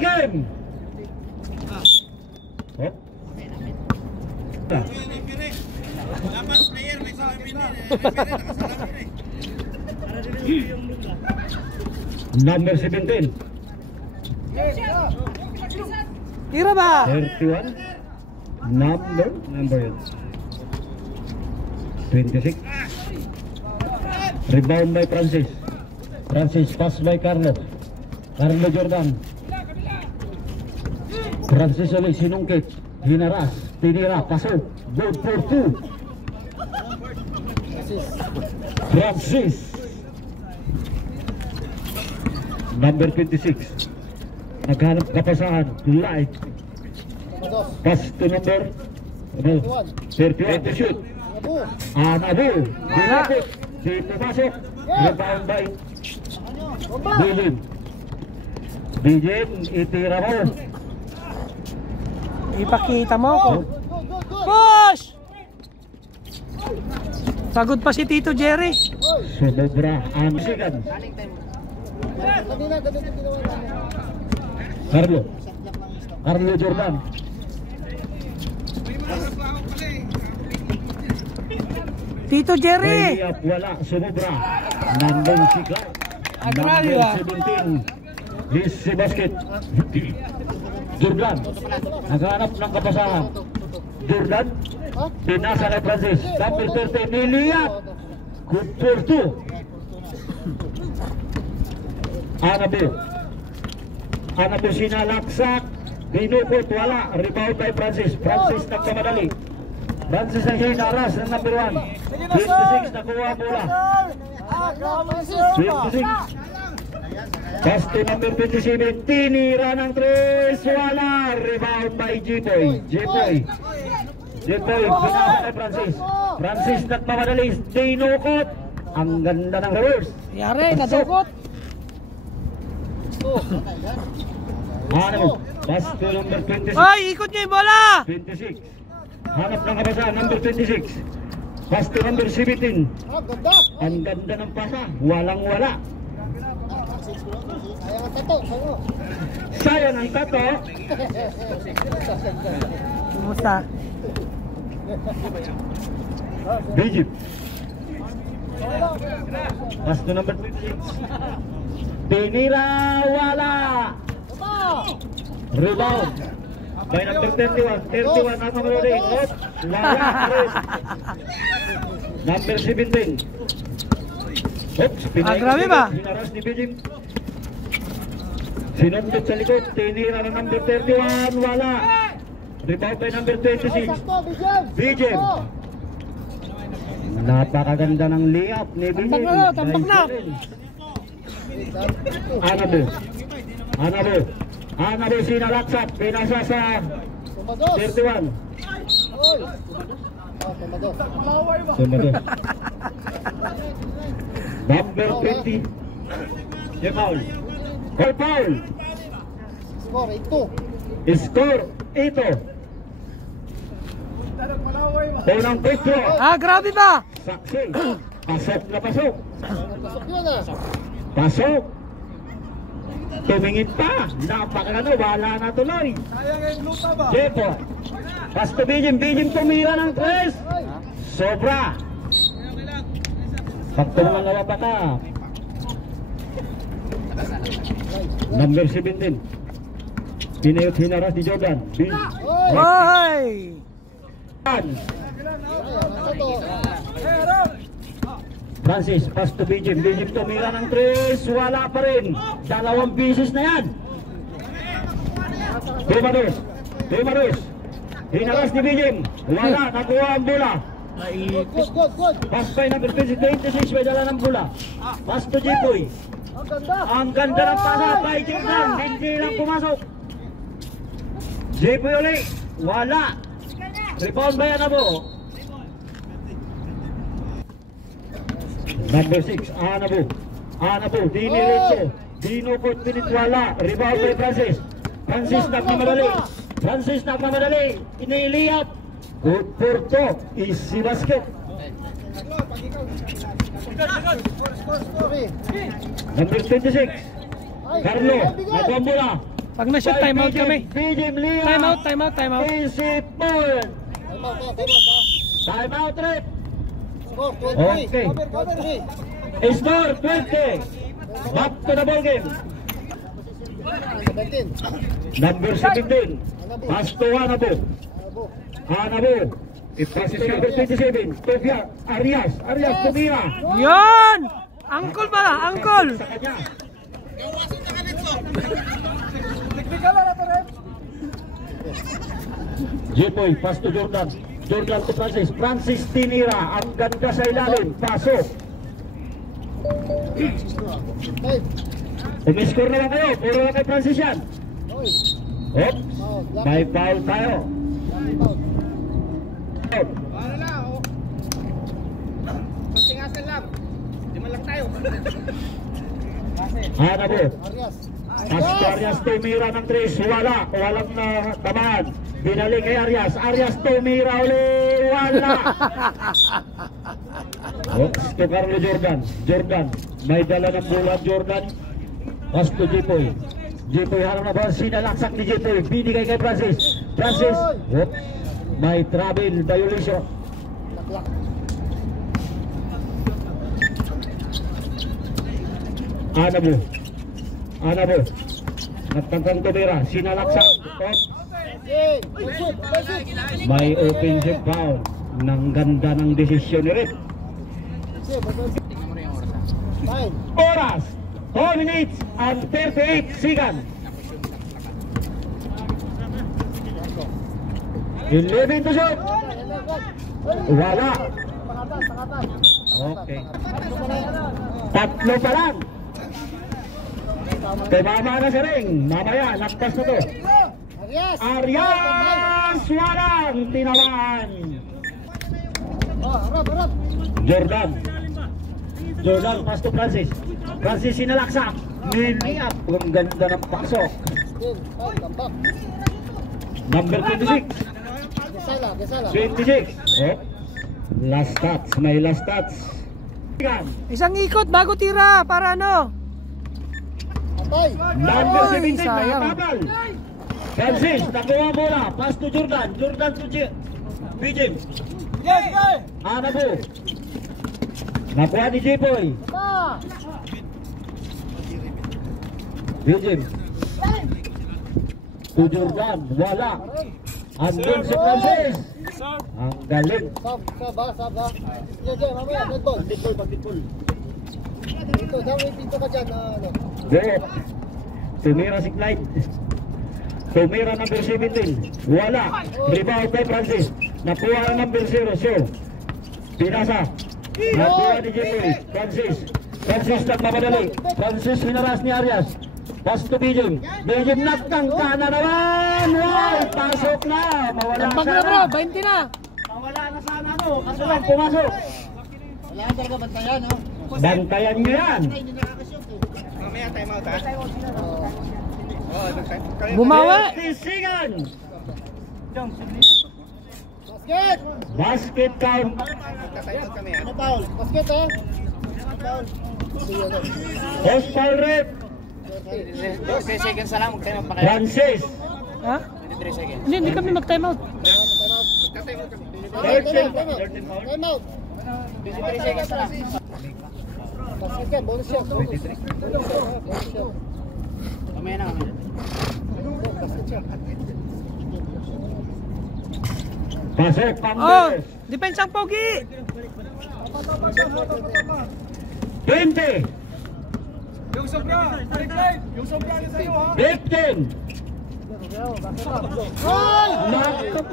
game. Oh. Dapat player may salamin Number 17. Tira ba? 31. Number 26. Rebound by Francis. Francis pass by Carlo. Carlo Jordan. Francis ulit sinungkit. Hinaras. Tinira. Pasok. Good for 2. Francis. Number 26. Naghanap kapasahan. Light. Pass to number 31 to shoot. Anabu. Dinapit. Di pumasok. Rebound by Bijim. Bijim, itira mo. Ipakita mo ko. Push! Pagod pa si Tito Jerry. Sobra ang sigan. Carlo Jordan. Tito Jerry. Wala, sumobra. Nandun si Clark. Number 17. This si basket. Jordan. Naghanap ng kapasahan. Jordan. Pinasa na Francis. Number 30. Niliyap. Good for 2. Anabu sinalaksak. Binukot. Wala. Rebound by Francis. Francis nagkamadali. Francis ang hinaras ng number 1. 26 nakuha ang bola. 26. Pass to number 27. Tinira ng 3. Wala. Rebound by J-Boy. J-Boy. Pinasa kay Francis. Francis nagmamadali. Dinukot. Ang ganda ng reverse. Yari, nadukot. Pass to number 26. Ay, ikot niya yung bola. 26. Hanap ng kapasahan. Number 26. Pass to number 17. Ang ganda ng pasa. Walang wala. Sayang ang tato. Kumusta? Bijim. Pass to number 26. Tinira. Wala. Rebound by number 31. 31 ang mamalulay. Wala. Number 17. Oops, grabe ba? Hinaras ni Bijim. Sinundot sa likod. Tinira ng number 31. Wala. Rebound by number 26. Bijim. Napakaganda ng layup ni Bijim. Tambak na. Anabu sinalaksak. Pinasa sa 31. Sumados. Number 20. Foul. Call foul. Score 8. Unang pistro. Grabe ba? Saksi. Pasok na pasok. Pasok. Tumingin pa. Napakagano. Wala na tuloy. Jepo. Basta Bijim tumira ng 3. Sobra. Pagtulungan na pa ka. Number 17. Pinayot hinaras ni Jordan. Hoy! Francis, pass to Bijim tumira ng 3. Wala pa rin. 2 pieces na yan. Tumados. Hinaras ni Bijim. Wala. Nakuha ang bola. Pass by number 26. May dala ng bola. Pass to J-Boy. Ang ganda ng pasa by Jordan. Hindi lang pumasok. J-Boy ulit. Wala. Rebound by Anabu. Number 6, Anabu, diniretso, dinukot, pinitwala, rebound by Francis. Francis nagmamadali, iniliyap. Good for 2, easy basket. Number 26, Carlo, nagwambula, Pag na-shoot, time out kami. BJ Liam. Time out, time out, time out. Isip point. Time out, Rep. Okay. Score 20. Back to the ball game. Number 17. Pass to Hanabo. Hanabo. Ipasok number 27. Tofia. Arias. Arias tumira. Yun! Angkol pala, angkol. Sa kanya. Jipoy, pass to Jordan. Jordan to Francis. Francis tinira. Ang ganda sa ilalim. Pasok. Umiscore naman kayo. Puro na kay Francis yan. Oops. May foul tayo. Paano na, oh. Pagtingasan lang. Lima lang tayo. Hanabo. Arias tumira ng 3. Wala. Walang tamaan. Binalik kay Arias. Arias tumira ulit. Wala. Oops. To Carlo Jordan. Jordan. May dala ng bulan Jordan. Pass to Jipoy. Jipoy harap na ba? Sinalaksak ni Jipoy. Binigay kay Francis. Francis. Oops. May travel violation. Hanabo. Hanabo. Nagtangkang tumira. Sinalaksak. Oops. May offensive foul. Nang ganda ng desisyon ni Rip. Oras 4 minutes and 38 seconds. 11 to shoot. Wala. Okay. Tatlo pa lang. Tumama na si Ring. Mamaya, naktas na to. Arias! Walang tinawan. Jordan. Jordan, pass to Francis. Francis sinalaksak. Niliap. Ang ganda ng pasok. Number 26. 26. Oh. Last touch. May last touch. Isang ikot bago tira para ano? Number Oy, 17. sayang. Nakabal. Francis, nakuha bola. Pass to Jordan. Jordan to BJ. Hanabo. Nakuha ni Jipoy. BJ. To Jordan. Wala. Andun si Francis. Ang galing. Go. Tumira si Clyde. Tumira number 17. Wala. Rebound kay Francis. Nakuha ang number 0. So, pinasa. Nakuha ni Jipoy. Francis. Francis nagmamadali. Francis hinaras ni Arias. Pass to Bijim. Bijim nagtangka na naman. Wow! Pasok na. Mawala Tambak na sana. bro, 20 na. Mawala na sana mo. Kaso lang, pumasok. Wala ka talaga bantayan, no? Bantayan nyo yan. Mamaya time out, ha? Bumawi. 30 seconds. Basket! Basket count. Time out kami, ha? Basket ha? Hospital rep. 3 seconds na lang, mag-time out pa kayo. Francis. Ha? 3 seconds. Hindi kami mag-time out. Magka-time out kami. Time out. 3 seconds na lang. Basket yan, bonus shot. Bonus shot. Mamaya na kami. Basket shot. Pasok. Oh, Pambes. defense ang pogi. 20. Yung sobra! Yung sobra na sa'yo, ha? 15.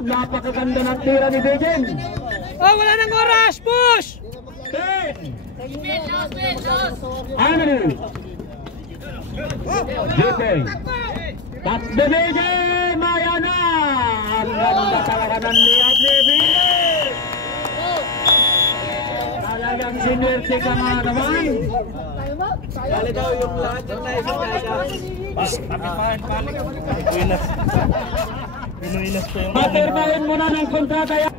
Napakaganda ng tira ni Bejen. Oh, wala nang oras. Push. 10. Ano? Jipoy. Tatlo Bejen. Maya na. Ang ganda talaga ng lihat ni Bejen. Talagang sinwerte ka nga naman. Dali daw yung lahat yung tayo sa Patirmahin mo na ng kontrata yan.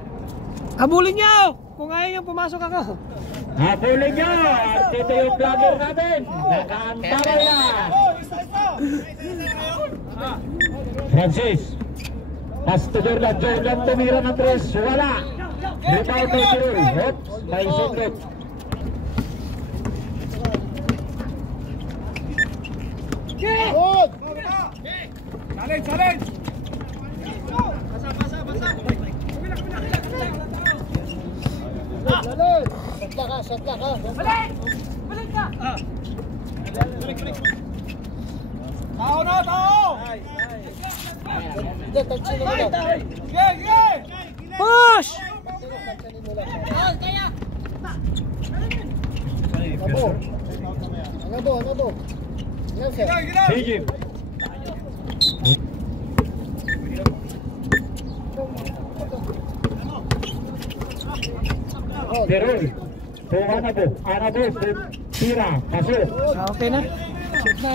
Habulin niyo. Kung ayaw niyo, pumasok ako. Habulin nyo. At ito yung vlogger natin. Nakaantara yan. Francis. Pass to Jordan. Jordan tumira ng 3. Wala. Rebound to Tirul. Oops. May sundot. Good! Challenge, challenge! Lalit! Satla ka! Tao na, tao! Hindi, tansinin mo lang. Sige, sige! Push! Tansinin mo lang. Anabo. Yan, sir. Sige, sige! Bijim. Oh, Tirul. To Anabo. Anabo. Tira. Pasok. Okay na. shoot na.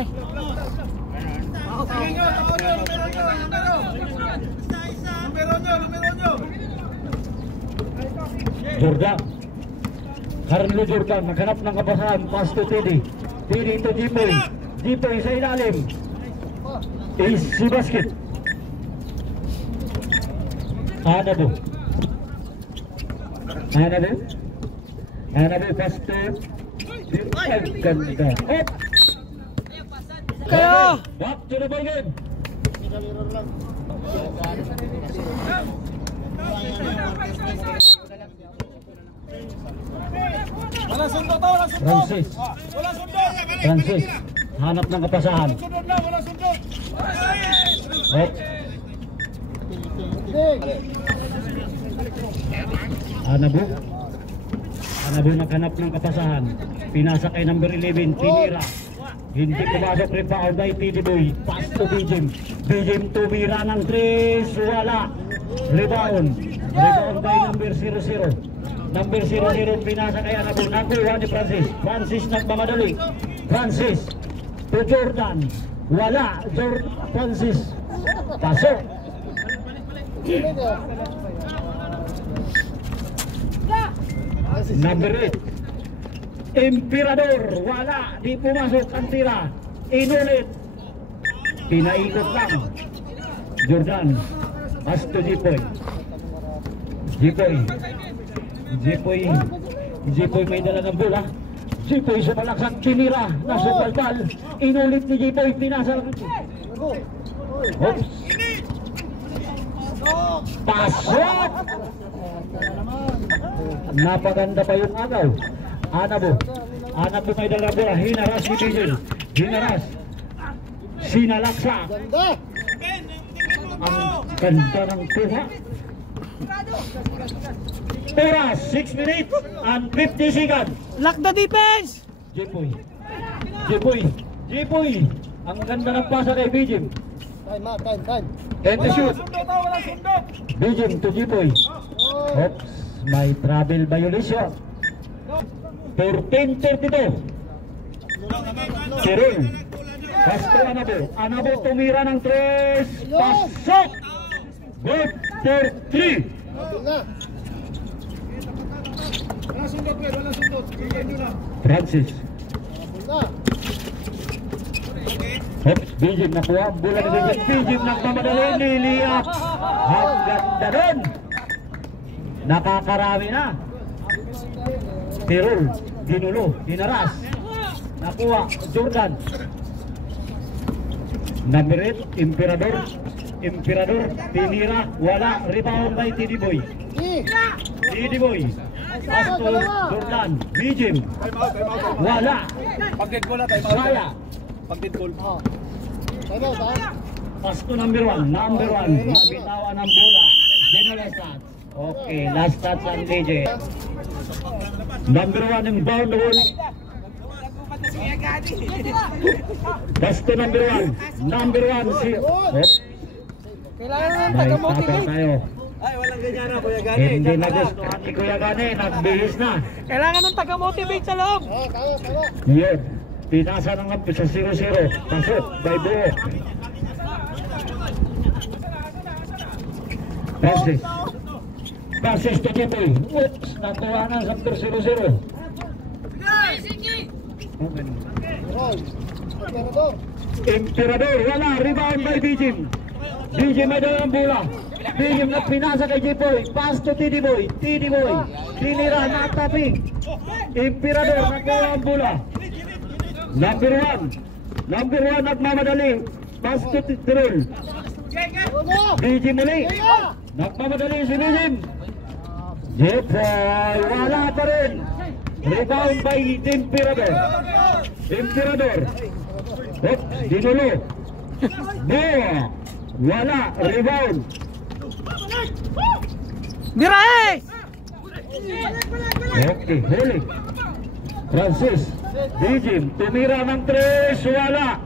Sige nyo, tao nyo, numero nyo! Jordan. Carlo Jordan. Naghanap ng kabasahan. Pass to Teddy. Teddy to Jipoy. Jipoy sa ilalim. Easy basket. Anabo. Anabo pass to ay, ganda. Hop! Kayo! Back to the ball game. Pinaliro lang. Wala sundot, wala sundot! Francis. Wala sundot! Francis. Hanap ng kapasahan. Sundot lang, wala sundot! Hop! Hindi. Anabo naghanap ng kapasahan. Pinasa kay number 11, tinira. Hindi pumasok, rebound by TD Boy. Pass to Bijim. Bijim tumira ng 3. Wala. Rebound by number 00. Number 00 pinasa kay Anabo. Nakuha ni Francis. Francis nagmamadali. Francis to Jordan. Wala. Francis. Pasok. Galing ah. Number 8. Emperador. Wala. Di pumasok ang tira. Inulit. Pinaikot lang. Jordan. Pass to Jipoy. Jipoy may dala ng bola. Jipoy sa malaksang tinira. Nasa balbal. Inulit ni Jipoy. Pinasa lang. Oops. Pasok! Napaganda pa yung agaw. Anabo may dala bola. Hinaras ni Bijim. Sinalaksa. Ganda! Ang ganda ng kuha. Oras 6 minutes and 50 seconds. Lock the defense! Jipoy. Ang ganda ng pasa kay Bijim. Time. And the shoot. Wala sundot! Bijim to Jipoy. Oh, Oops. May travel violation. 14-32. Tirul. Pasto Anabo tumira ng 3. Pasok. Good for 3. sabi na. Wala sundot, Fred, wala sundot! Bigyan nyo lang! Francis. Sabi na. Oops. Bijim nakuha. Bola ni Bijim nagmamadali. Liliap. Ang ganda doon. Nakakarami na. Tirul. Ginulo. Hinaras. Nakuha. Jordan. Number 8. Emperador. Tinira. Wala. Rebound by TD Boy. TD Boy. Pasto. Jordan. Bijim. Wala. Pag-dead goal na, time out! Saya. Pag-dead goal! Oh. Time out, ha? Pasto number 1. Nabitawan ng bola. General stats. Okay. Last stats ang DJ. Number 1 yung bound hole. Pasto number 1. Number 1 si... Kailangan ng May tapa taga-motivate. tayo. Ay, walang ganyan na, Kuya Gani! Hindi na gusto. Si Kuya Gani, nagbihis na. Kailangan ng taga-motivate sa loob. Oh, tawa. Yun. Pinasa ng kampi sa 0-0. Pasok. By buo. Francis to Jipoy. Oops. Natuwa na sa 0-0. Roll. Emperador. Emperador, wala. Rebound by Bijim. Bijim may dalang bola. Bijim na pinasa kay Jipoy. Pass to TD Boy. TD Boy. Tinira na tapping. Emperador nakuha ang bola. Number 1. Number 1 nagmamadali. Pass to Tirol. Bijim muli. Nagmamadali si Bijim. Jipoy, wala pa rin. Rebound by Emperador. Emperador. Dinulo. Boa. Wala. Rebound. Diray! Okay, huli. Francis. Bijim. Tumira ng 3. Wala.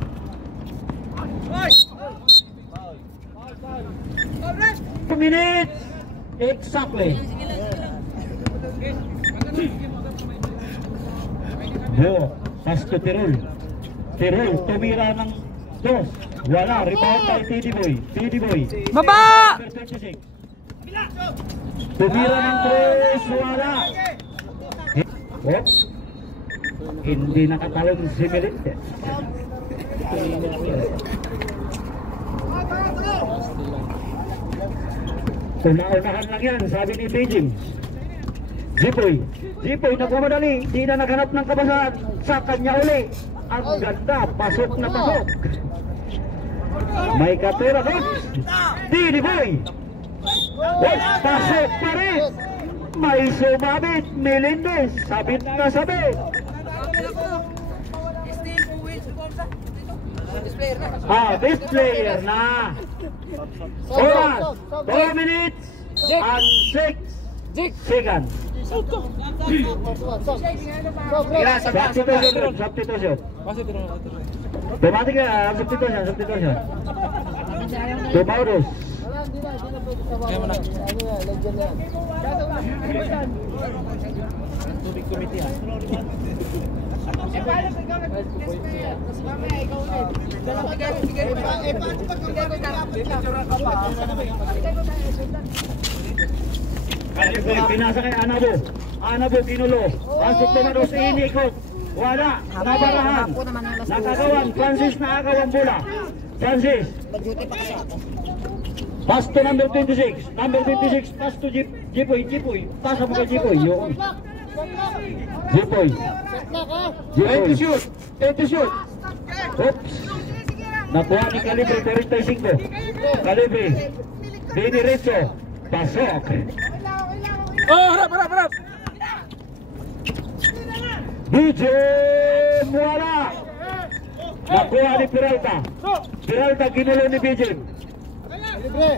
2 minutes. Exactly. Boa. Pass to Tirol. Tirol. Tumira ng 2. Wala. Rebound by TD Boy. TD Boy. Baba! Number 26. Tumira ng 3. Wala. Oops. Hindi nakatalon si Melite. Unaunahan lang yan, sabi ni Bijim. Jipoy. Jipoy nagmamadali. Di na naghanap ng kabasahan. Sa kanya uli. Ang ganda. Pasok na pasok. May katira. TD Boy. Pasok pa rin. May sumabit. Melendez. Sabit na sabit. Best player na. Oras. 2 minutes and 6 seconds. Substitution. Substitution. Automatic na. Substitution. Tumaudos. Tubig committee ah. Pinasa kay Anabo. Anabo kinulo. Pasok tumados inikot. Wala. Nabarahan. Nakagawan. Francis nakagawan bola. Francis. Pass to number 26. Number 26. Pass to Jipoy. Jipoy. Pasa mo kay Jipoy. Yun. Jipoy. Jipoy. Shoot. Shoot. Oops. Nakuha ni Calibre 45. Calibre. Diniretso. Pasok. Oh, harap. DJ wala. Nakuha ni Peralta. Peralta ginulo ni Bijim.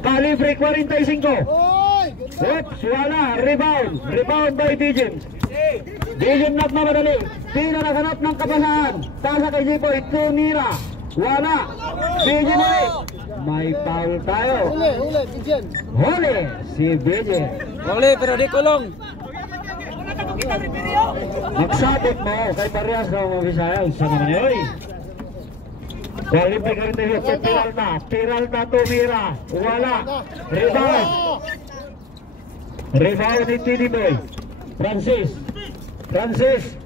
Calibre 45. Oops, wala. Rebound by Bijim. Bijim nagmamadali. Di na naghanap ng kapasahan. Tasa kay Jipoy. Tumira. Wala. Bijim ulit. May foul tayo. Huli si Bijim. Huli, pero di kulong. Magsabot mo kay parehas na mabisaya. Usa naman yun. Qualify ka rin tayo kay Peralta. Peralta tumira. Wala. Rebound ni TD Boy. Francis.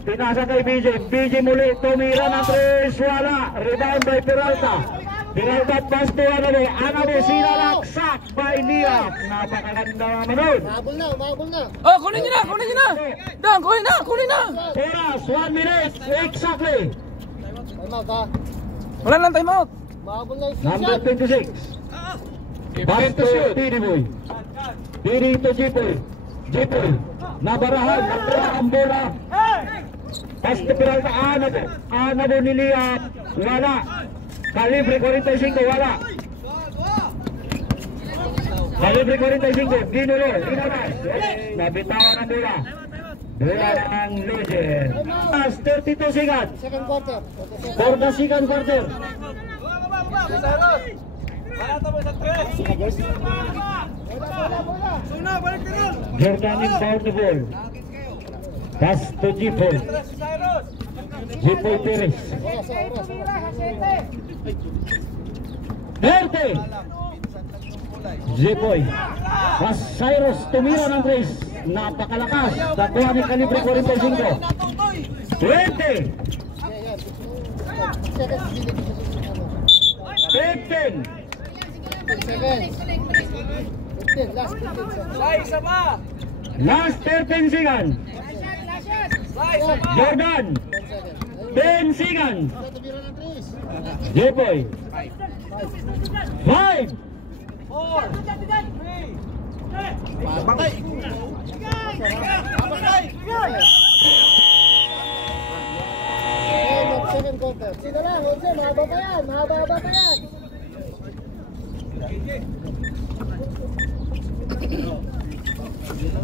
Pinasa kay Bijim. Bijim muli. Tumira ng 3. Wala. Rebound by Peralta. Peralta pass to Anabo. Anabo sinalaksak by Liam. Napakaganda naman nun. Umabol na. Oh, kunin nyo na. Dang, kunin na. Oras, 1 minute. Exactly. Timeout ha. Wala lang time out. Umabol na yung Number 26. Pass to TD Boy. TD to Jipoy. Nabarahan. Nakuha ang bola. Pass to Peralta. Anabo ni Liam. Wala. Calibre 45. Wala. Calibre 45. Ginulo. Nabitawan ang bola. Bola ng Legend. Pass 32 seconds. second quarter. For the second quarter. Jordan inbound the ball. Pass to Jipoy. Jipoy Perez. Verte. Jipoy. Pass Cyrus. Tumira ng 3. Napakalakas. Nakuha ni Calibre 45. 20. 15. 7. 15. Last 15 seconds. Sai, isa pa. Last 13 seconds. Sai, isa pa. Jordan. 10 seconds. Ito biro ng Tris. Jepoy. 5. 4. 3. Bakay. End of second quarter. Sino lang? Jose, mahaba pa yan. Mahaba pa yan.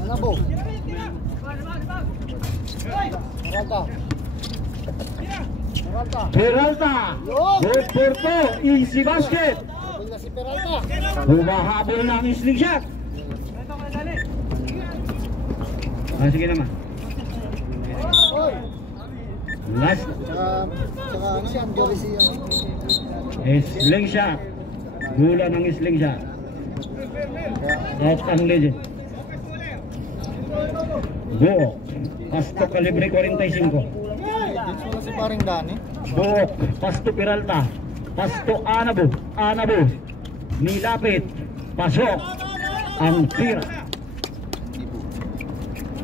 Alabo. Peralta. Peralta. Good for 2. Easy basket. Habol na si Peralta. Humahabol na ang sling shot. Sige naman. Oy. Last Tsaka ano yan? Joris yan. sling shot. Gula ng sling shot. Out ang legend. Buok. Pasto kalibre 45. Dito wala si paring Dani. Buok. Pasto Peralta. Pasto Anabo. Anabo. Nilapit. Pasok. Ang tira.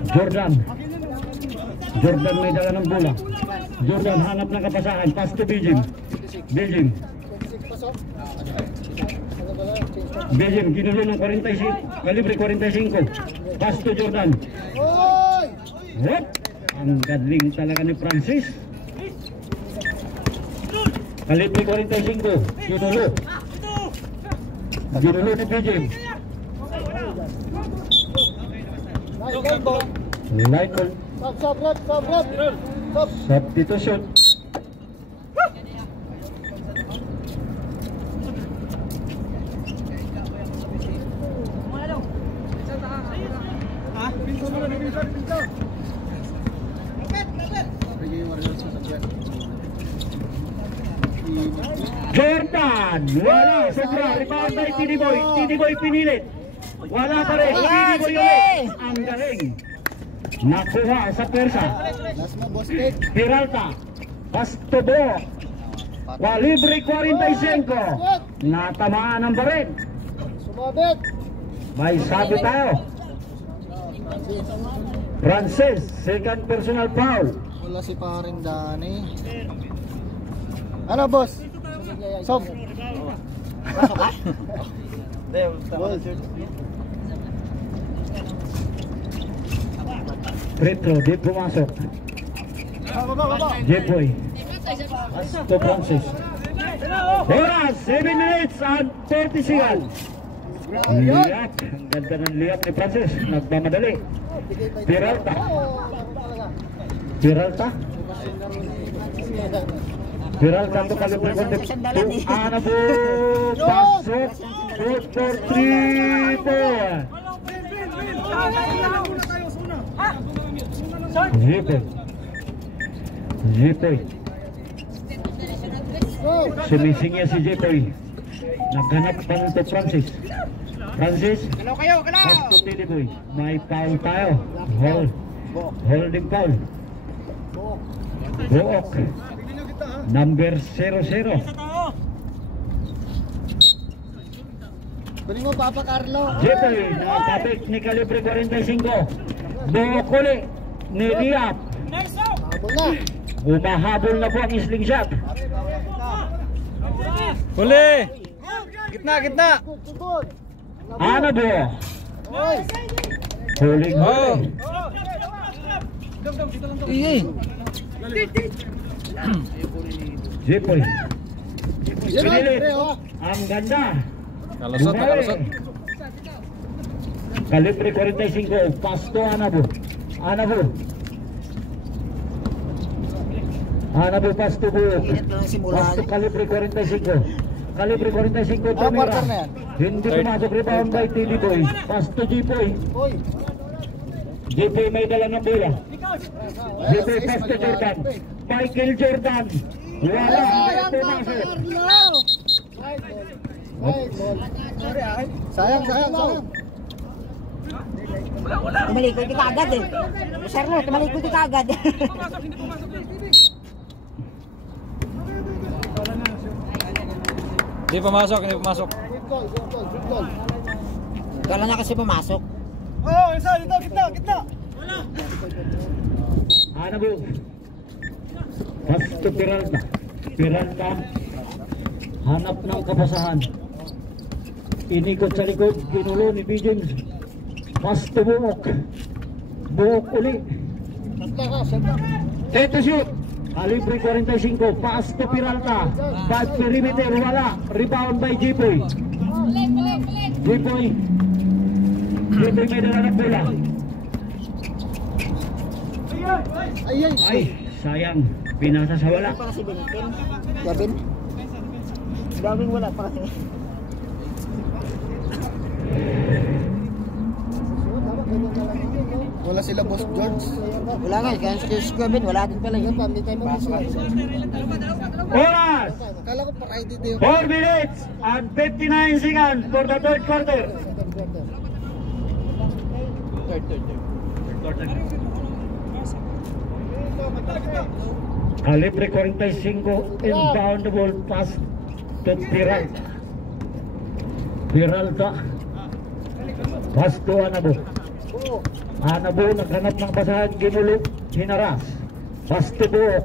Jordan. Jordan may dala ng bola. Jordan hanap ng kapasahan. Pass to Bijim. Bijim. 26 pasok. Bijim. Ginulo ng 45. Kalibre 45. Pass to Jordan. Oy! Hop. Ang gadling talaga ni Francis. Kalibre 45. Ginulo. Ginulo ni Bijim. Nice ball. Michael. Stop. Substitution. Jordan, wala, sobra, rebound by Tiniboy, Tiniboy pinilit, wala pa rin, Tiniboy ulit, ang galing, nakuha sa persa, Last mo, boss Ted. Peralta, Pastobo, Kalibre 45, natamaan ang barin, Sumabit. may sabi tayo, Francis, second personal foul, Wala si paring Dani. Ano, boss? Sob. Retro, di pumasok, Jepoy, Pasto Francis, oras, 7 minutes and 30 seconds. Liap, ang ganda ng liap ni Francis, nagmamadali. Peralta, Peralta, Peralta to kalibre 45. Anabo, pasok, shoot for 3 4. Jepoy, Jepoy, sumisingya si Jepoy. Naghanap pa nito Francis. Francis, Pasto Tiniboy, may foul tayo. Holding foul. Buok, number 00. Kunin mo, Papa Carlo. Jepoy, nakapit ni kalibre 45. Buok ulit ni Liap. Habol na. Umahabol na po ang sling shot. Huli! Gitna! Good. Anabo, Oy! huling huli. Jepoy, Yan o, pinilit. pre, oh. Ang ganda. Kalusot. Kalibre 45, Pasto Anabo. Anabo, Pasto Buok. Pasto kalibre 45. Kalibre 45 quarter na Tamira. yan. Hindi pumasok, rebound by Tiniboy. Pasto Jepoy. Oy! Jepoy may dala ng bola. Jepoy, Pasto Jordan. Michael Jordan. Wala, Sayang, Papa pumasok. Carlo! Right ball. Sayang. Tumalikod ka agad eh. Sir no, tumalikod ka agad. Hindi pumasok, hindi pumasok. Good goal, good goal, good goal. Kala niya kasi pumasok. Oh, isa dito, kita. Hanabu. Pass to Peralta. Peralta. Hanap ng kapasahan. Inikot sa likod. Ginulo ni Bijem. Pass to Buok. Buok uli. Set to shoot. Calibre 45. Pass to Peralta. Bad perimeter. Wala. Rebound by Jipoy. Jipoy. Jipoy may dala ng bola. Ay, sayang. Binasa sa wala. Para si Beniten. Gavin. Daming wala pa kasi. Wala sila Boss George. Wala nga, kaya si Gavin, wala din pala yun. Hindi tayo mag-isip. Oras! Kala ko pa-ready din. 4 minutes and 59 seconds for the third quarter. Calibre 45, inbound the ball pass to Peralta. Peralta. Pass to Anabo. Anabo naghanap ng basahan, ginulo, hinaras. Pass to Buok.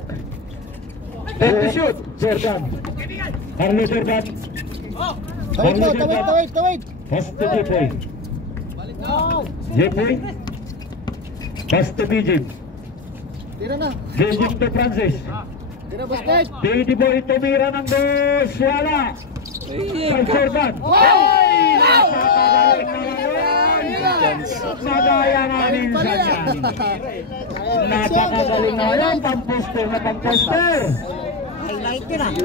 Set to shoot. Jordan. Carlo Jordan. Tawid. Pass to Jipoy. Jipoy. Pass to Bijem. Tira na. Bijem to Francis. Tira basket. Baby boy tumira ng dos. Wala. Kay Jordan. Ay! Napakagaling naman. Madaya namin sa yan. Napakagaling naman. Pamposter na pamposter. Highlight yun ah.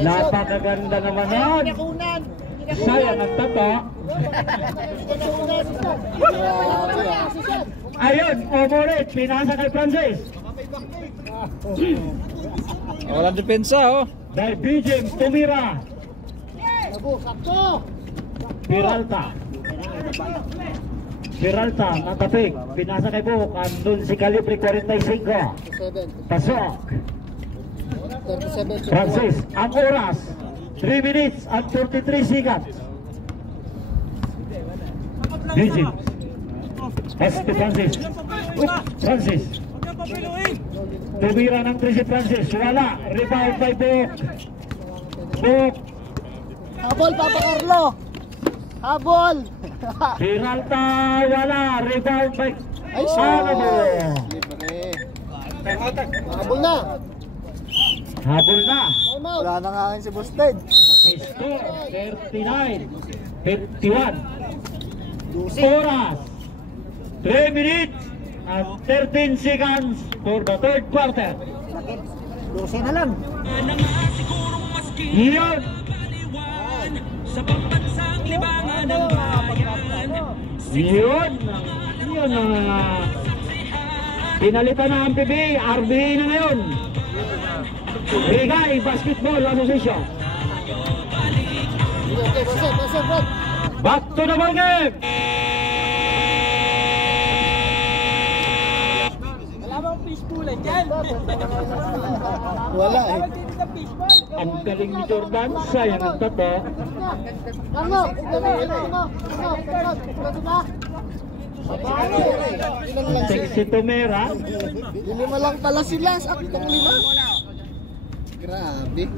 Napakaganda naman yan. Sayang ang tata. Ayun, overit. Pinasa kay Francis. Walang depensa, oh. Dahil Bijem tumira. Peralta. Peralta, natapik. Pinasa kay Buok. Andun si Calibre 45. Pasok. Francis, ang oras. 3 minutes and 43 seconds. Bijem. Pass to Francis. Francis. Tumira ng 3 si Francis. Wala. Rebound by Buok. Buok. Habol, Papa Carlo. Habol. Peralta. Wala. Rebound by Ay, Anabo. Habol na. Habol na. Wala na nga si Boss Ted. Score 39. 51. Oras. 3 minutes and 13 seconds for the third quarter. Bakit? 12 na lang. Iyon. Iyon. Iyon ang pinalitan na ang PBA. RBA na ngayon. Bigay Basketball Association. Back to the ball game. Wala eh. Ang galing ni Jordan. Sayang ang tato. Si Tumera. Lima lang pala sila. Saktong 5. Grabe.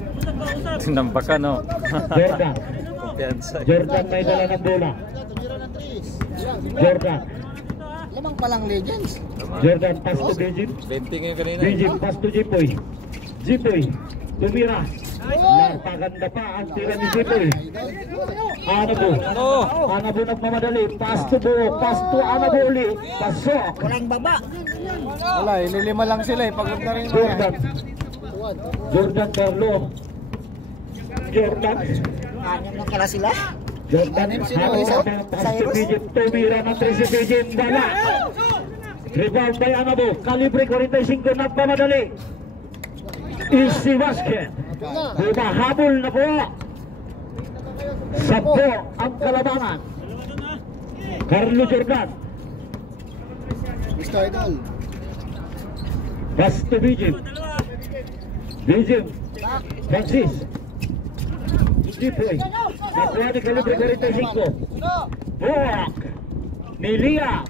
Nampakan, oh. Jordan. Kumpiyansa. Jordan may dala ng bola. Jordan. Lamang palang legends. Jordan pass to Bijem. 20 ngayon kanina. Bijem pass to Jipoy. Jipoy. Tumira. Napaganda pa ang tira ni Jipoy. Anabo. Anabo nagmamadali. Pass to Buok. Pass to Anabo uli. Pasok. Walang baba. Wala eh. Lilima lang sila eh. Pagod na rin. Jordan. Jordan Carlo. Jordan. Anim na kala sila. Jordan. Pass to Bijem. Tumira ng 3 si Bijem. Wala. Rebound by Anabo. Calibre 45 nagmamadali. Easy basket. Humahabol na po. 10 ang kalabangan. Carlo Jordan. Mr. Idol. Pass to Bijem. Bijem. Francis. Jipoy. Nakuha ni kalibre 45. Buwak. Nilia.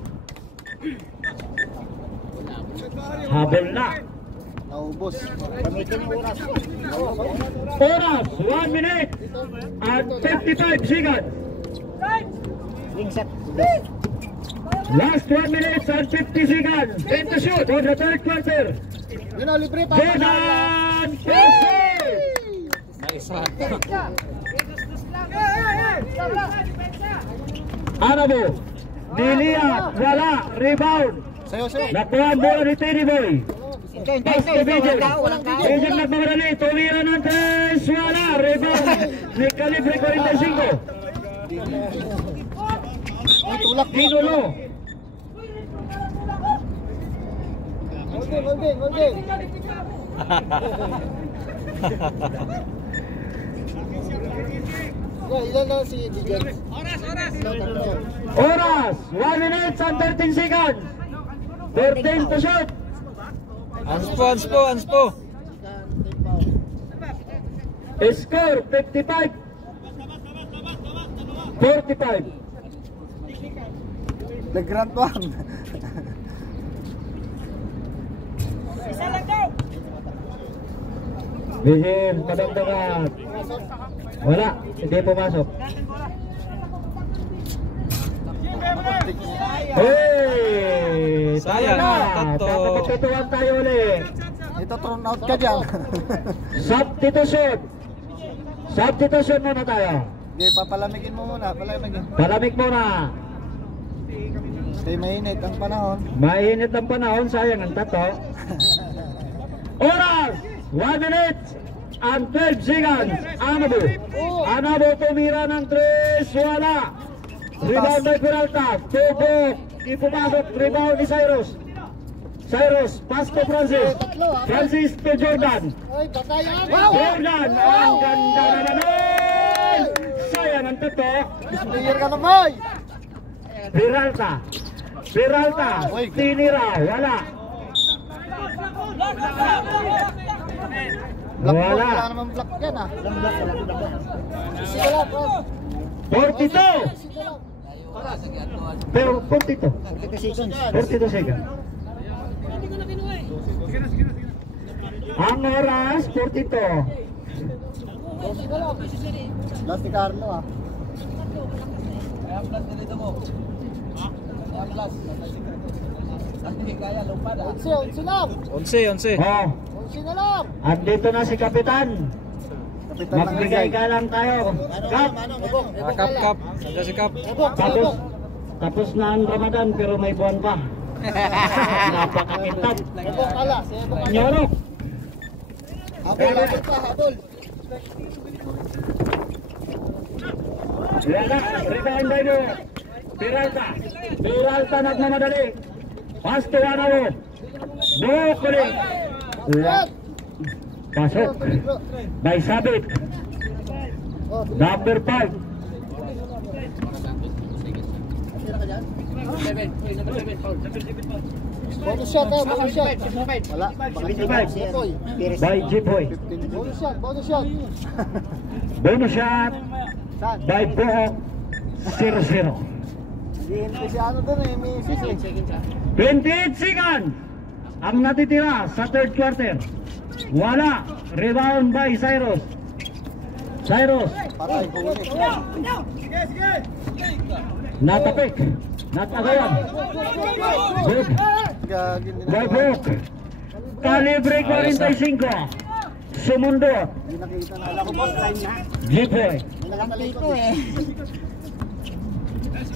Habol na. Naubos. Gamitin yung oras. Oras, 1 minute and 55 seconds. Ring set. Last 1 minute and 50 seconds. 10 to shoot on the third quarter. Yun o, libre pa. Jordan Percy! Anabo, Nilia, wala, rebound. Sayo. Nakuha ang bola ni Teddy Boy. Pass to Bijan. Walang tao. Bijan nagmamadali, tumira ng 3, wala, rebound. Ni kalibre 45. Ay, tulak. Dinulo. Holding. Ilan na si Dijan? Oras, 1 minute and 13 seconds. 13 to shoot. Anspo. Score 55. 45. The grand one. Bihir, padagdagan. Wala, hindi pumasok. Hey! Sayang, tatlo. Papagpituan tayo ulit. Ito, thrown out ka dyan. Substitution. Substitution muna tayo. Hindi, papalamigin mo muna. Palamig muna. Kaya mainit ang panahon. Mainit ang panahon, sayang ang tato. Oras! 1 minute and 12 seconds. Anabo tumira ng 3, wala. Rebound by Peralta. Tubok. Di pumasok. Rebound ni Cyrus. Pass to Francis. Francis to Jordan. Ay, patayan! Jordan, ang ganda na naman. Sayang ang tato. Player ka na, boy! Peralta. Tinira. Wala. Wala naman block yan ah. Wala pa. 42. Pero 42. 42 seconds. Ang oras 42. Last ni Carlo ah. Onse lang. 11. Oh, Onse na lang. andito na si Kapitan. Magbigay ka lang tayo. Kap. Kap. Sanda si Kap. Tapos na ang Ramadan pero may buwan pa. Napakakintab. Sebok kala. Nyorok. Habol. Wala. Rebound by mo. Peralta nagmamadali. Pass to Anabo. Bukuli. Pasok. By Sabit. Number 5. Bonus shot. Wala. 55. By Jipoy. Bonus shot. Bonus shot. By Bohok. 0-0. Hindi si ano doon eh. May sisi. 28 seconds ang natitira sa third quarter. Wala. Rebound by Cyrus. Patay ko ulit. Natapik. Natagawan. Good. Gagin din. By Bohok. Kalibre 45. Sumundot. Hindi nakita na. Alam ko boss time na. Jipoy. Dito eh.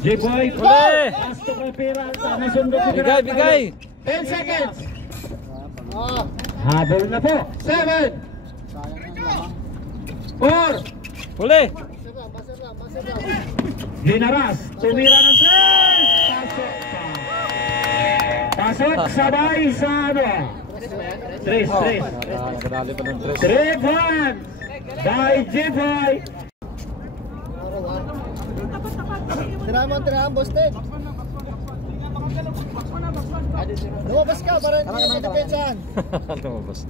Jipoy. Uli! Pasto kay Peralta. Nasundot si Peralta. Bigay. 10 seconds. Ah. Habol na po. 7. 4. Uli! Basa lang. Dinaras. Tumira ng 3. Pasok sabay sa ano. 3. Nakadali pa ng 3. 3 points. By Jipoy. Tirahan, boss Ted. Lumabas ka para hindi na depensahan. Lumabas.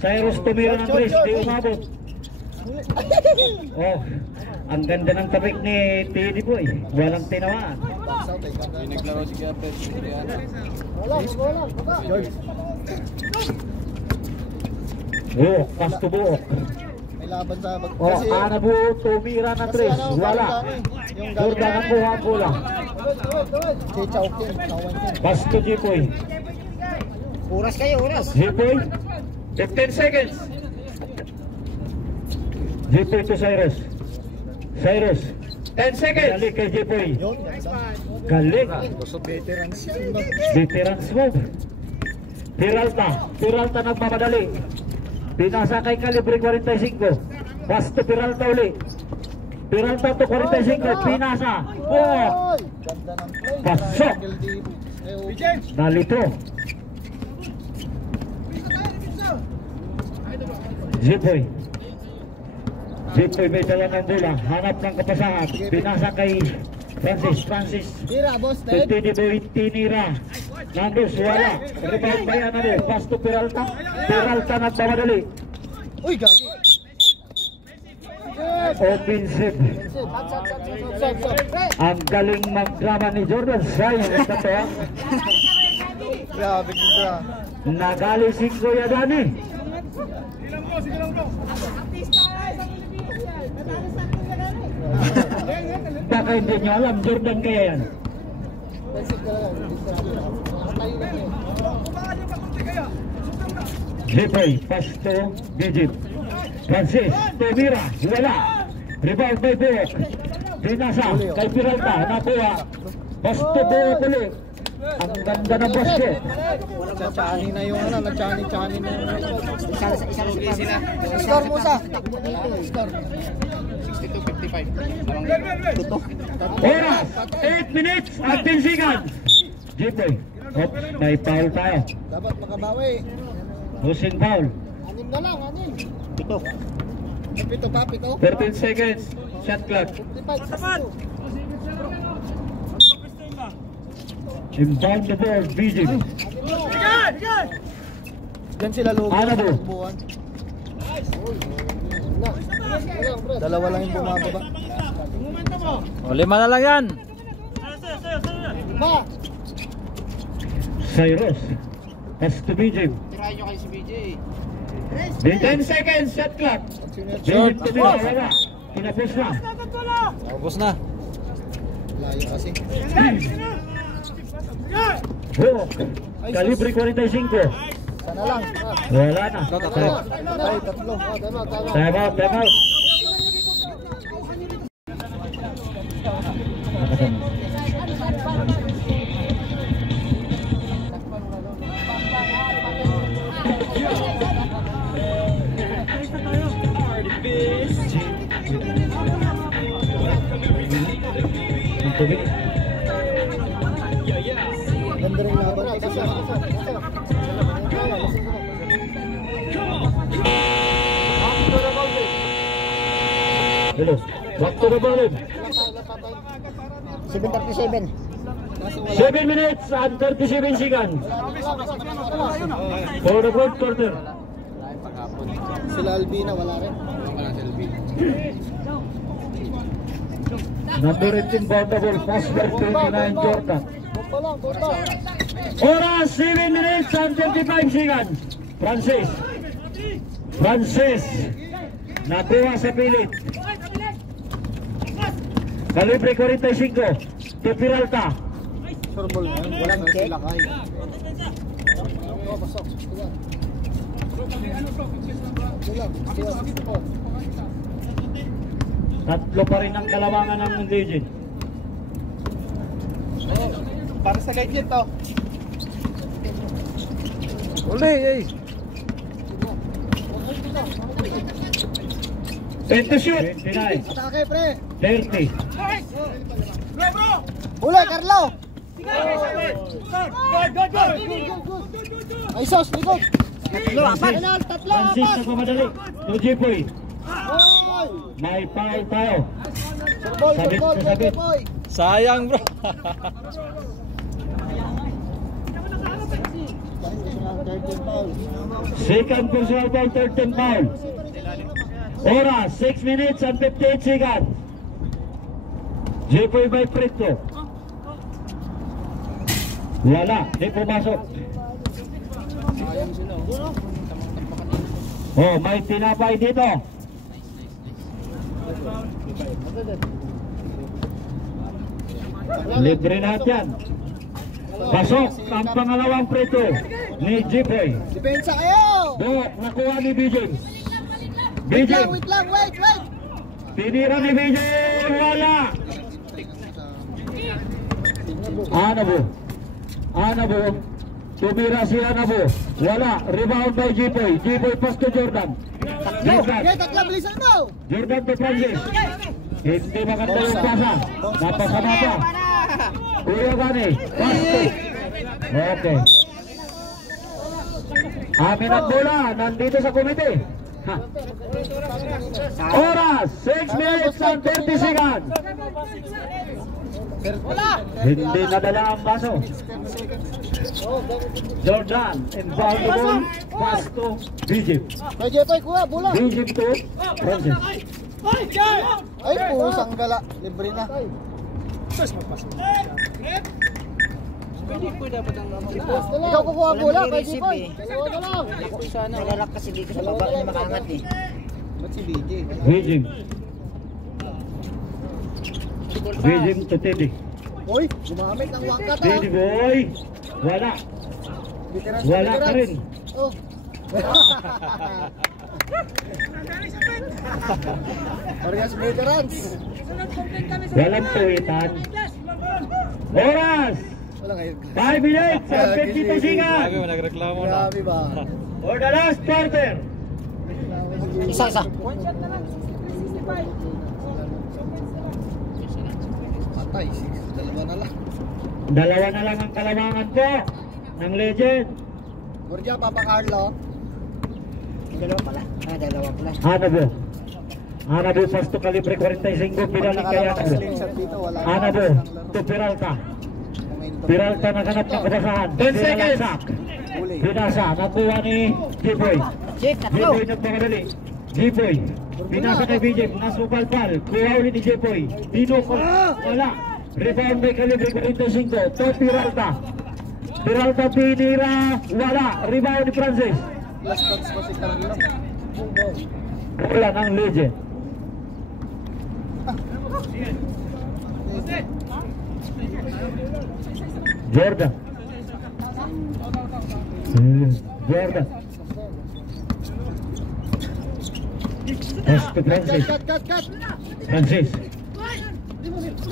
Cyrus tumira ng 3, di umabot. Oh, ang ganda ng tabik ni Teddy Boy. Walang tinawaan. Naglaro si Gapet. Wala. Buok, pass to buok. May laban sa bag. Oh, Anabu tumira ng 3, wala. Jordan ang buha ang bola. Si Chowkin. Pass to Jipoy. Oras kayo, oras. Jipoy, 15 seconds. Jipoy to Cyrus. 10 seconds. Galing kay Jipoy. Galing. Veterans move. Peralta nagmamadali. Pinasa kay Calibre 45. Pass to Peralta uli. Peralta to 45. Pinasa. Oh! Ganda ng play. Pasok. Nalito. Jipoy may dala ng bola. Hanap ng kapasahan. Pinasa kay Francis. Tira, boss. Ted. Tinira. Nandus, wala. Rebound by Anabu. Pass to Peralta. Peralta nagmamadali. Uy, gagi. Offensive. Ang galing magdrama ni Jordan. Sayang ito to. Grabe kita. Nagali si Kuya Dani. Sige lang bro. Baka hindi nyo alam, Jordan kaya yan. Jipoy, pass to Gijip. Francis, tumira, wala. Rebound by Buok. Pinasa, kay Peralta, nakuha. Pass to Buok ulit. Ang ganda ng basket. Nagchani na yung ano, nagchani na yung Isa. Score Musa. Score. 62-55. Oras, 8 minutes at 10 seconds. Jipoy, may foul tayo. Dapat makabawi. Losing foul. 6 na lang, 6. Pito. Pito pa, pito. 13 seconds, shot clock. 55. Inbound the ball, BJ. Diyan sila lugi. Anabu. Buwan. Dalawa lang yung bumababa. O, 5 na lang yan. Ma! Cyrus. Pass to BJ. Tirahin nyo kayo si BJ. 10 seconds, shot clock. BJ tumira, wala. Kinapos na. Ubus na. Layo kasi. Buok. Calibre 45. Sana lang. Wala na. Ay, tatlo. Time out. Ganda rin laban. Hello. Back to the ball. 7:37. 7 minutes and 37 seconds. For the fourth quarter. Sila Albina, wala rin. Number 18 ball, pass back 29 Jordan. Oras 7 minutes and 25 seconds. Francis. Nakuha sa pilit. Calibre 45. To Peralta. Surbol na yun. Walang sila kaya. Pasok. Tatlo pa rin ang kalamangan ng Legend. Para sa legend to. Uli, eh. And to shoot. 29. Atake, pre. 30. Huli, Carlo. Ay, sos, likod. Tatlo, Francis apat. na pamadali. To Jipoy. Oy! May foul tayo. Sabit sa sabit. Sayang, bro. Second personal foul, third team foul. Oras, 6 minutes and 58 seconds. Jepoy by Prito. Wala, di pumasok. Oh, may tinapay dito. Libre lahat yan. Pasok ang pangalawang Prito ni Jepoy. Depensa kayo! Nakuha ni BJ. Wait BJ. lang, wait! Tinira ni BJ. Wala. Anabo. Tumira si Anabo. Wala. Rebound by Jepoy. Jepoy pass to Jordan. Jordan. Tatla, bilisan mo! Jordan to Francis. Hindi maganda yung pasa. Napasama pa. Kuya Gani. Pass to. Okay. Amin ang bola. Nandito sa komite. Oras, 6 minutes and 30 seconds. Hindi nadala ang baso. Jordan, inbound the ball. Pass to Bijib. Kay Jepoy, kuha, bola! Bijib to Francis. Ay, pusang gala. Libre na. Ikaw kukuha bola kay Jepoy. Dalawa na lang. Malalak kasi dito sa baba niya makaangat eh. Ba't si BJ? Bijib. Bijib to Teddy. Uy, gumamit ng wangkat ha. Teddy boy. Wala. Wala ka rin. Oh. Parehas veterans. Walang tuwitan. Oras, Wala kayo. 5 minutes and 52 seconds. Grabe ba? For the last quarter. Isa. Patay, 6. Dalawa na lang. Dalawa na lang ang kalamangan po ng Legend. Gurja, Papa Carlo. Dalawa pala. Dalawa pala. Anabo pass to Calibre 45, pinalik kay Anabo. Anabo to Peralta. Peralta naganap ng kabasahan. 10 seconds. Pinasa, nakuha ni Jepoy. Jepoy nagpamadali. Jepoy, pinasa kay BJ, nasupal-pal. Kuha ulit ni Jepoy. Binukol, wala. Rebound by Calibre 45 to Peralta. Peralta pinira, wala. Rebound ni Francis. Last touch pa si Carlo. Wala ng Legend. Jordan. Jordan. Pass to Francis. Cut.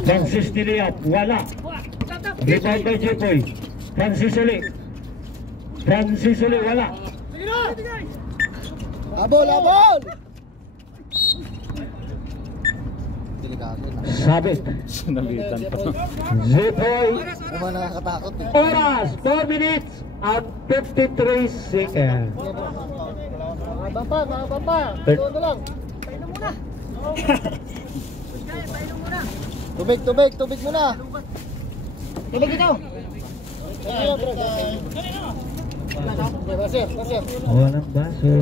Francis niliyap. Wala. Rebound by Jepoy. Francis ulit. Wala. Abol! Delikado na. Sabit. Jepoy. Naman nakakatakot eh. Oras, 4 minutes and 53 seconds. Mahaba pa. Ito na lang. Tubig muna. Tubig ito. Nasir. Walang baso.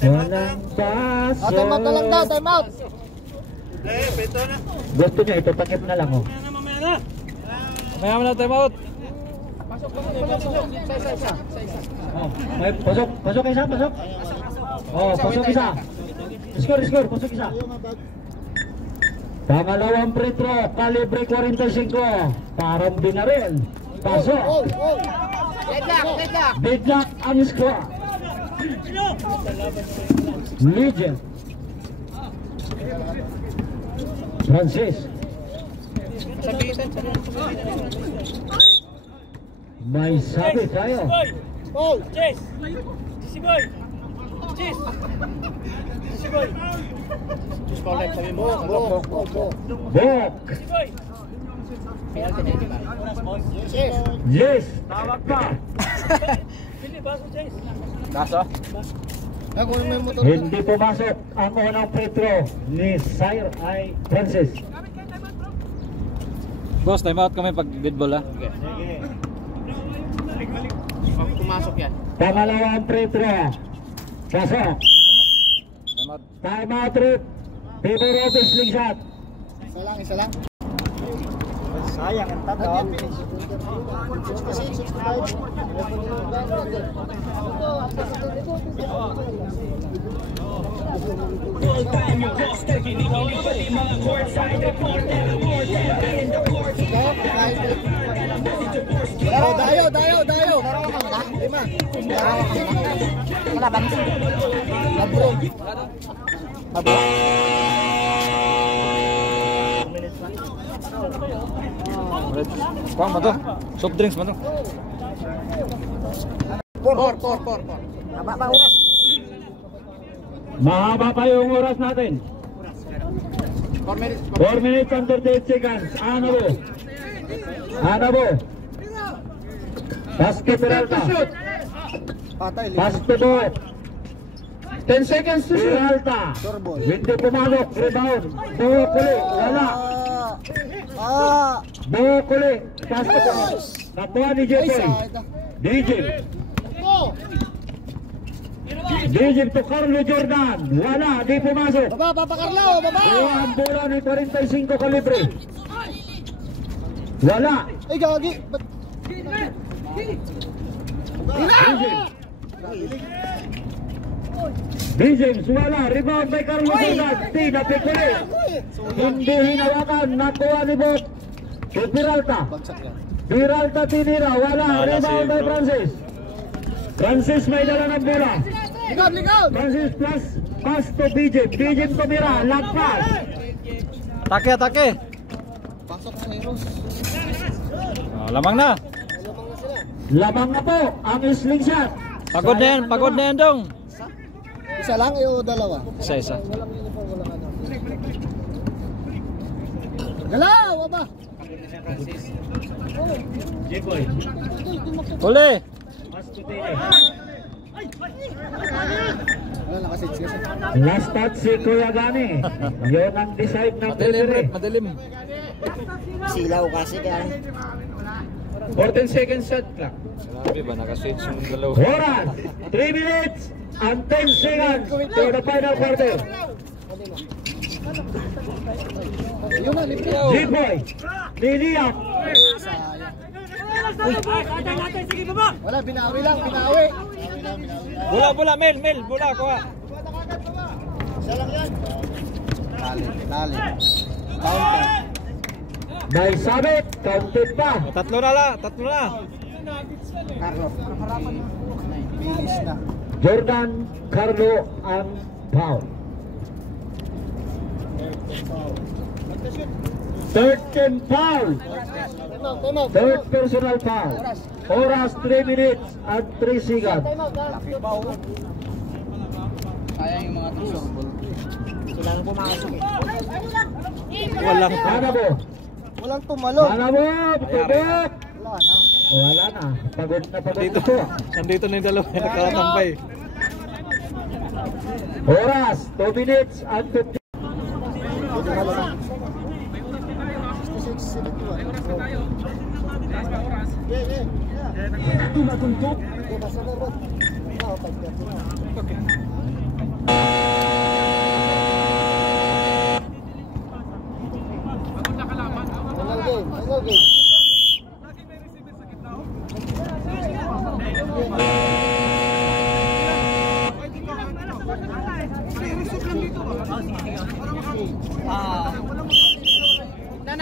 Time out na lang daw, time out. Gusto nyo, ito takip na lang oh. Mamaya na time out. Oh, may pasok isa. Oh, pasok isa. Score, pasok isa. Pangalawang free throw, Calibre 45. Parang binaril. Pasok. Biglock ang score. Legend. Francis. May sabi tayo. Paul. Chase. Si Boy. Bok. Yes, tawag pa. Hindi pumasok ang unang free throw ni Sire ay Francis. Boss, time out kami pag dead ball ha. Pumasok yan. Pangalawang free throw. Pasok. Time out trip. Favor of the slingshot. Isa lang. Sayang ang tatlo. 66, 65. Dayo. Lima. Kalaban. Labro. Kuang ba to? Soft drinks ba to? Por. Haba ba oras? Mahaba pa yung oras natin. 4 minutes and 38 seconds. Anabo. Basket Peralta. Patay. Pass to ball. 10 seconds to shoot. Peralta. Hindi pumalok. Rebound. Bukuli. Wala. Bukuli. Pass to ball. Nakuha ni Jeffrey. Digim to Carlo Jordan. Wala. Di pumasok. Baba, Papa Carlo. Baba. Ang bola ni 45 kalibre. Wala. Ay, gagi. Digim, wala. Rebound by Carlo Jordan. Napikuli. Hindi hinawakan. Nakuha ni Bot. Peralta. Peralta tinira. Wala. Rebound by Francis. Francis may dala ng bola. Likod. Francis plus pass to Digim. Digim tumira. Lagpas. Atake. Pasok sa Heroes. Lamang na. Lamang na po ang slingshot. Pagod na yan dong. Isa lang o dalawa? Isa. Galaw, aba. Jipoy. Uli. Wala, nakasits kasi. Last touch si Kuya Gani. Yun ang decide ng referee. Madilim. Silaw kasi kaya. 14 seconds shot clock. Grabe ba, nakaswitch yung dalawa. Oras, 3 minutes and 10 seconds to the final quarter. Yun na, libre. Jipoy, Liliak. Wala, binawi lang, binawi. Bola, Mel, bola, kuha. Isa lang yan. Lalim. Counter. May sabit, counted pa. Tatlo na. Carlo. Bilis na. Jordan, Carlo, and Paul. Third team foul. Time out. Third personal foul. Oras 3 minutes and 3 seconds. Time out. Sayang yung mga truso. Sila ang pumasok eh. Walang Anabo. Walang tumalog. Anabo, tubok. Wala na. Wala na. Pagod na Nandito ito. na yung dalawa. Nakakatampay. Oras 2 minutes and 50.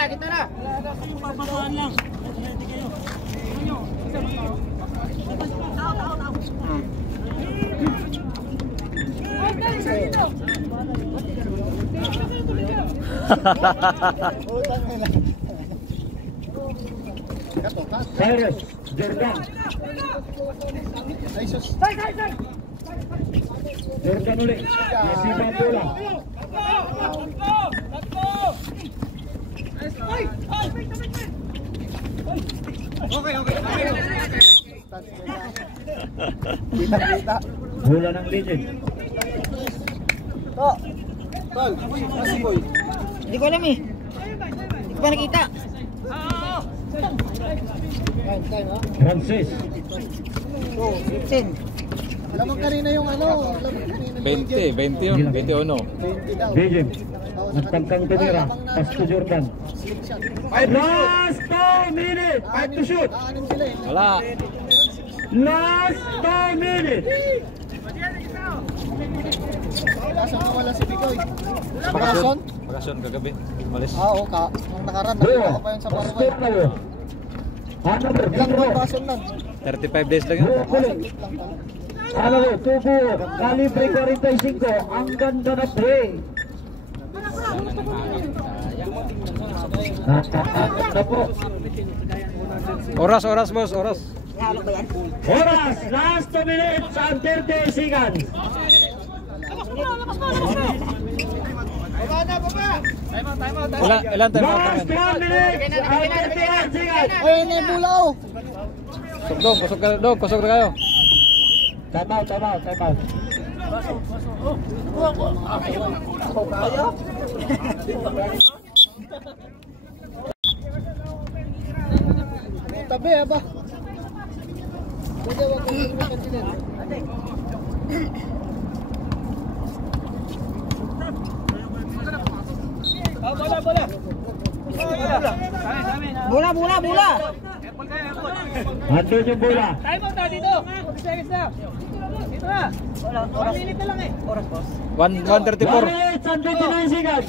Kita na. Cyrus, Jordan. Jordan ulit. Nasipa bola. Kita. Bola ng legend. Tol. Kasi boy. Hindi ko alam eh. Hindi ko pa nakita. Time ha. Francis. Oh, 15. Lamang kanina yung ano. Lamang kanina 20, 20 yun, 21. 20 daw. Bigim. Nagtangkang tumira. Pass to Jordan. Slip shot. Last 2 minutes. 5 to shoot. Aanin sila eh. Wala. Last 2 minutes. Kaso nawala si Bicoy. Bakasyon? Bakasyon kagabi. Malis. Oo, nung nakaraan. Bro, Nakita ko pa yun sa barangay. score na yun. Ano bro? Ilang Bro. bakasyon lang? 35 days lang yun. Bro, kulit. Saglit lang pala. Ano bro? Tubo. Calibre 45. Ang ganda na play. Nakakaganda po. Oras, oras boss, oras. Lalo ba yan? Oras. Last 2 minutes and 30 seconds. Ilan time out Last namin? 1 minute and 31 seconds. Ay, yun yung bula oh. Kusog na kayo. Time out, time out, time out. Tabi ba? Pwede wag kong lumikan sila. Bola, bola, bola. Andun yung bola. Time out na dito. 40 seconds na. Dito na. 1 minute na lang eh. 1 1:34. minute and 29 seconds.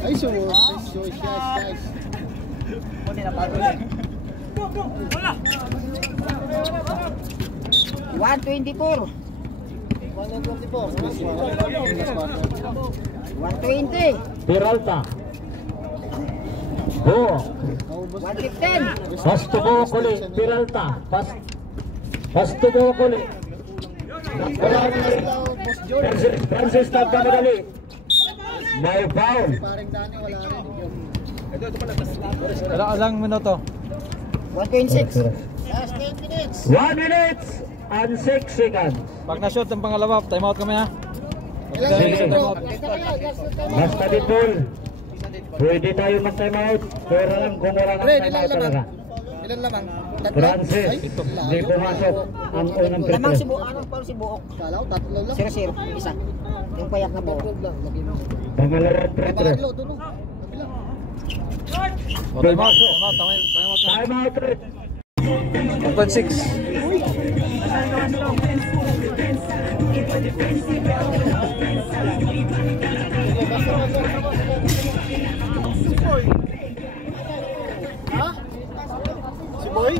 Ay, so guys. 124. 120. Peralta. Go. 115. Pass to go kuli. Peralta. Pass to go kuli. Francis nagkamadali. May foul. Parang Dani wala rin. Ilang minuto? 126. Last 10 minutes. 1 minute and 6 seconds. Pag na-shot ang pangalawa, time out kami ha. Ilang Sige. minutes bro? Last na kayo. Basta din Paul. Pwede tayo mag-time out. Pero lang kung wala ng Red, time ilan out talaga. lamang? Ilan lamang? Tatlo? Francis. Ay, Hindi pumasok ang unang Lamang si preto. Buok. Anong Paul si Buok? Kala ko tatlo lang. 0-0. Isa. Yung payak na Buok. Tatlo lang. Lagi mo. Pangalawang Ay, preto. pangatlo, doon oh. Kabila. O, time out. Time out. Time out. Time out red. 1.6. Ha? Si Boy?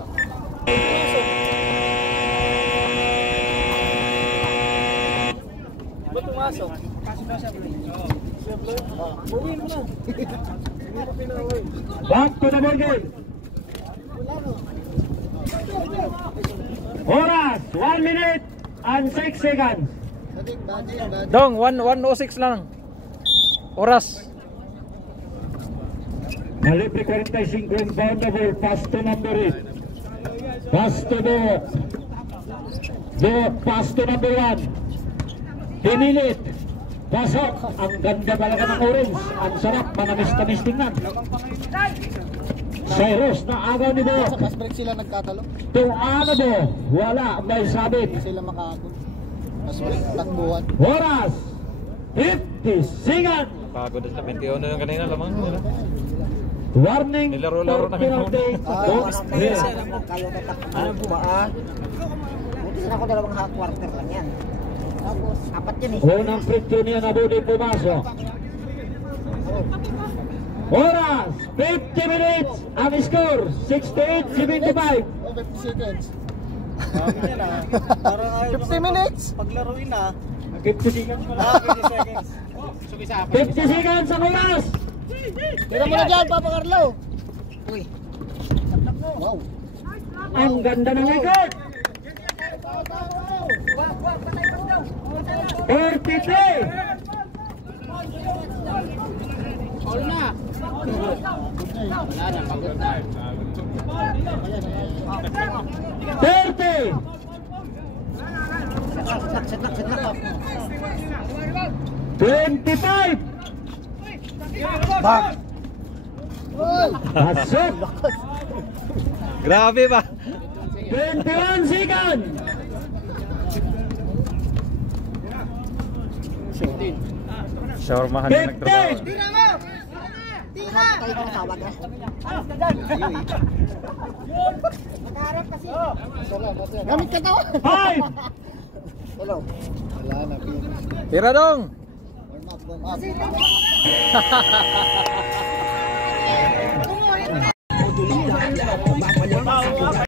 Ba't pumasok? Buwin mo na. Back to the ball game. Oras, 1 minute and 6 seconds. Bading. Dong, 1:06 lang. Oras. Calibre 45 inbound the ball. Pass to number 8. Pass to Dook. Dook, pass to number 1. Pinilit. Pasok. Ang ganda talaga ng orange. Ang sarap. Manamis-tamis tingnan. Cyrus na agaw ni Bo. Sa fast break sila nagkatalo. Ito ano Bo. Wala. May sabit. Hindi sila makaagod. Fast break. Takbuhan. Oras. 50 seconds. Pagod na 21 na kanina lamang. Warning. Nilaro-laro na kami. penalty. Don't play. Kayo tatak. Ano ba ah? Buti sana ako 2 half quarter lang yan. Tapos, 4 yan eh. Unang pretyo niya na Budi pumasok. Oras, 50 minutes. Ang score, 68-75. Oh, 50 seconds. 50 minutes? Paglaruin na. 50 seconds. 50 seconds ang oras. Tira mo na dyan, Papa Carlo. Uy. Wow. Ang ganda ng record. 43. Setlak. 25. Bag. Pasok. Grabe ba? 21 seconds. Shawarmahan na nagtrabaho. 15. Tayo kong tawag ha. Nakaharap kasi. Gamit ka to. 5. Hello. Tira dong! Warm up.